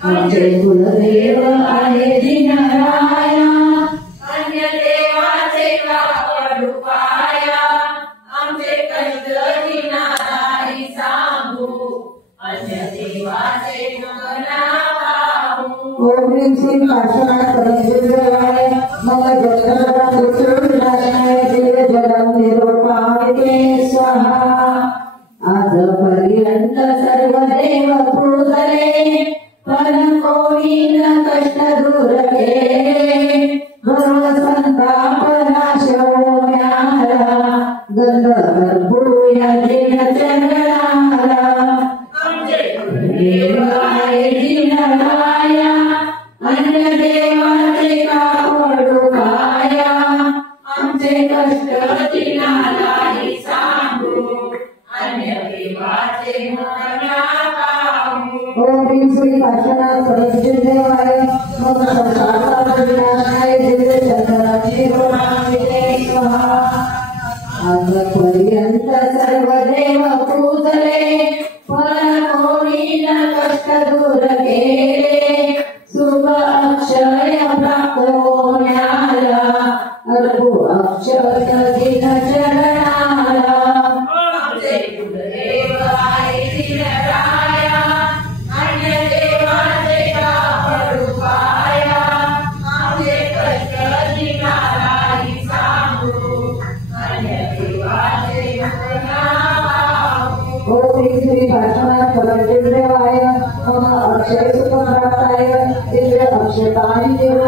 आमचे कुलदेव आहे दीनराया, अन्य देवाचे का पडू पाया, आमचे कष्ट दीनाला सांगू, अन्य देवाचे मना पाहू. ओम ह्रीं श्रीं काशनाथ परमदेवाय मम जगन्नाथाय दिव्य जलम निरूपामिते स्वाहा. आजपर्यंत सर्व देव पूजले, पण कोणी न कष्ट दूर केले. गुरु संताप नाश होण्याला, गंध कर्पूया दिन चरणाला. आमचे कुलदेव आहे दीनराया, अन्य देवाचे का पडू पाया, आमचे कष्ट दीनाला सांगू, अन्य देवाचे मना पाहू. ओम ह्रीं श्रीं काशनाथ परमदेवाय मम संसारसागरनाथाय दिव्य चंद्रम निरूपामिते स्वाहा. आजपर्यंत सर्व देव पूजले, पण कोणी न कष्ट दूर केले. सुख अक्षय प्राप्त होण्याला, अर्पू अक्षत दिन चरणाला. आमचे कुलदेव आहे दीनराया, अन्य देवाचे का पडू पाया, आमचे कष्ट दीनाला सांगू, अन्य देवाचे मना पाहू. ओम ह्रीं श्रीं काशनाथ परमदेवाय मम अक्षय सुखप्राप्ताय दिव्य अक्षतानि देव